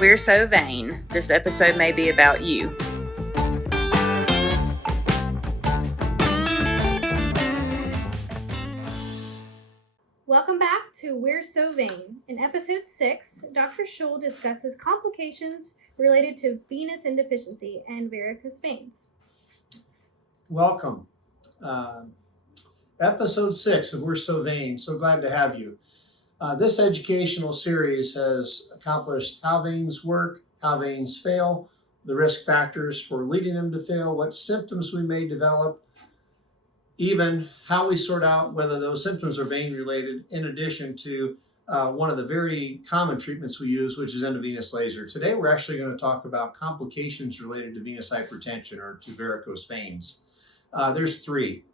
We're so vain. This episode may be about you. Welcome back to We're So Vain. In episode 6, Dr. Schul discusses complications related to venous insufficiency and varicose veins. Welcome. Episode 6 of We're So Vain. So glad to have you. This educational series has accomplished how veins work, how veins fail, the risk factors for leading them to fail, what symptoms we may develop, even how we sort out whether those symptoms are vein related, in addition to one of the very common treatments we use, which is endovenous laser. Today, we're actually going to talk about complications related to venous hypertension or to varicose veins. There's 3: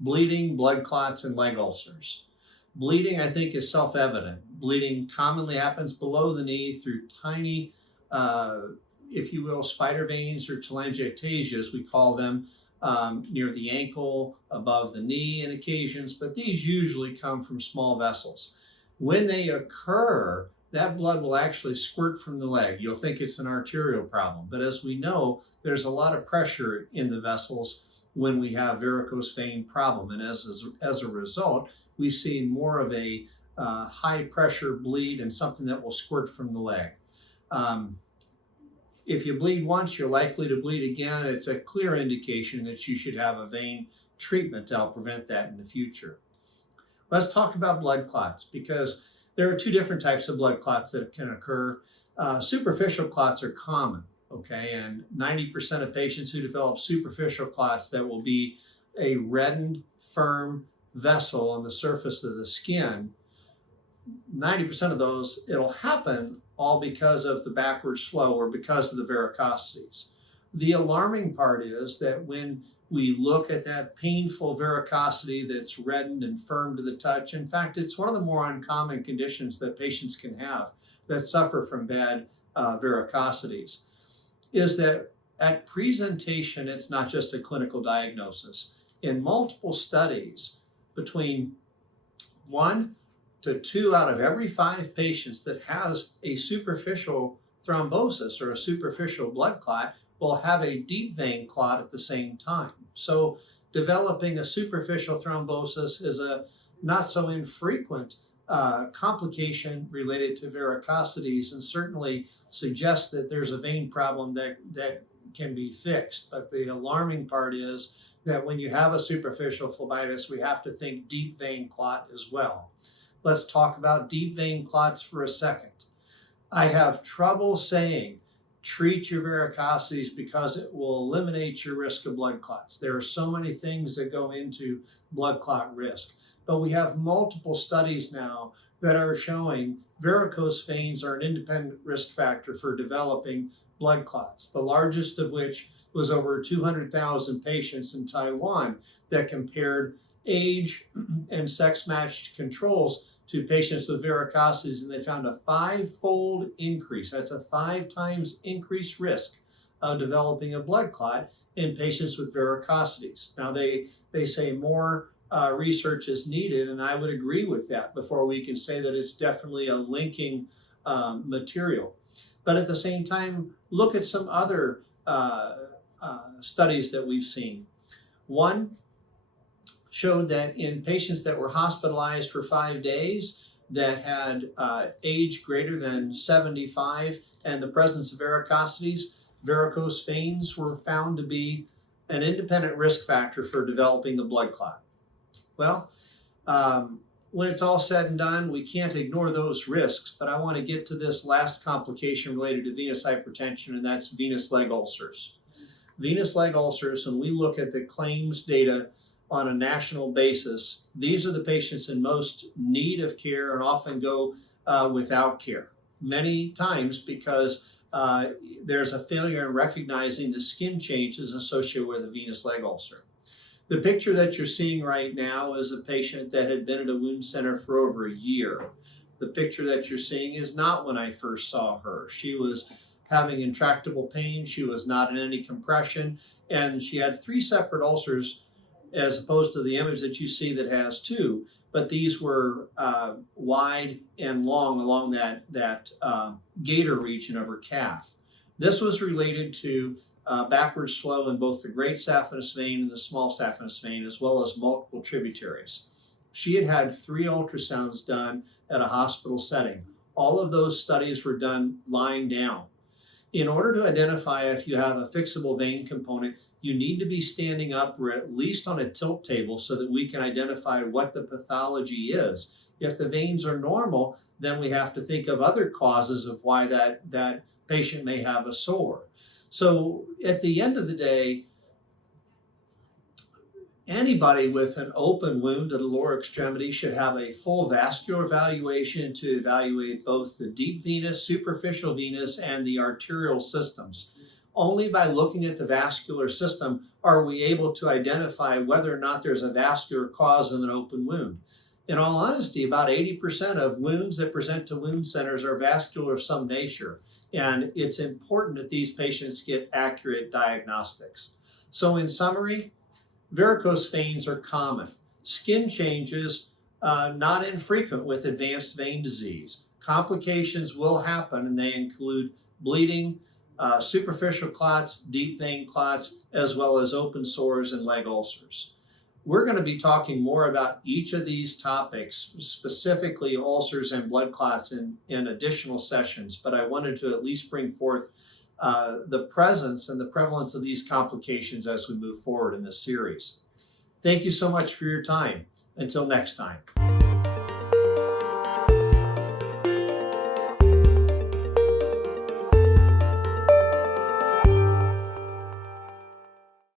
bleeding, blood clots, and leg ulcers. Bleeding, I think, is self-evident. Bleeding commonly happens below the knee through tiny, if you will, spider veins or telangiectasias, we call them, near the ankle, above the knee on occasions, but these usually come from small vessels. When they occur, that blood will actually squirt from the leg. You'll think it's an arterial problem, but as we know, there's a lot of pressure in the vessels when we have varicose vein problem, and as a result, we see more of a high pressure bleed and something that will squirt from the leg. If you bleed once, you're likely to bleed again. It's a clear indication that you should have a vein treatment to help prevent that in the future. Let's talk about blood clots, because there are 2 different types of blood clots that can occur. Superficial clots are common, okay? And 90% of patients who develop superficial clots, that will be a reddened, firm vessel on the surface of the skin. 90% of those, it'll happen all because of the backwards flow or because of the varicosities. The alarming part is that when we look at that painful varicosity that's reddened and firm to the touch, in fact, it's one of the more uncommon conditions that patients can have that suffer from bad varicosities, is that at presentation, it's not just a clinical diagnosis. In multiple studies, between 1 to 2 out of every 5 patients that has a superficial thrombosis or a superficial blood clot will have a deep vein clot at the same time. So developing a superficial thrombosis is a not so infrequent complication related to varicosities, and certainly suggests that there's a vein problem that can be fixed. But the alarming part is that when you have a superficial phlebitis, we have to think deep vein clot as well. Let's talk about deep vein clots for a second. I have trouble saying treat your varicosities because it will eliminate your risk of blood clots. There are so many things that go into blood clot risk, but we have multiple studies now that are showing varicose veins are an independent risk factor for developing blood clots, the largest of which was over 200,000 patients in Taiwan that compared age and sex-matched controls to patients with varicosities, and they found a 5-fold increase. That's a 5 times increased risk of developing a blood clot in patients with varicosities. Now, they say more research is needed, and I would agree with that before we can say that it's definitely a linking material. But at the same time, look at some other studies that we've seen. One showed that in patients that were hospitalized for 5 days that had age greater than 75 and the presence of varicosities, varicose veins were found to be an independent risk factor for developing a blood clot. Well, when it's all said and done, we can't ignore those risks, but I want to get to this last complication related to venous hypertension, and that's venous leg ulcers. Venous leg ulcers, when we look at the claims data on a national basis, these are the patients in most need of care and often go without care. Many times because there's a failure in recognizing the skin changes associated with a venous leg ulcer. The picture that you're seeing right now is a patient that had been at a wound center for over a year. The picture that you're seeing is not when I first saw her. She was having intractable pain. She was not in any compression, and she had 3 separate ulcers as opposed to the image that you see that has 2. but these were wide and long along that gaiter region of her calf. This was related to backwards flow in both the great saphenous vein and the small saphenous vein, as well as multiple tributaries. She had 3 ultrasounds done at a hospital setting. All of those studies were done lying down. In order to identify if you have a fixable vein component, you need to be standing up or at least on a tilt table so that we can identify what the pathology is. If the veins are normal, then we have to think of other causes of why that patient may have a sore. So at the end of the day, anybody with an open wound to the lower extremity should have a full vascular evaluation to evaluate both the deep venous, superficial venous, and the arterial systems. Only by looking at the vascular system are we able to identify whether or not there's a vascular cause of an open wound. In all honesty, about 80% of wounds that present to wound centers are vascular of some nature, and it's important that these patients get accurate diagnostics. So in summary, varicose veins are common. Skin changes, not infrequent with advanced vein disease. Complications will happen, and they include bleeding, superficial clots, deep vein clots, as well as open sores and leg ulcers. We're going to be talking more about each of these topics, specifically ulcers and blood clots in additional sessions, but I wanted to at least bring forth the presence and the prevalence of these complications as we move forward in this series. Thank you so much for your time. Until next time.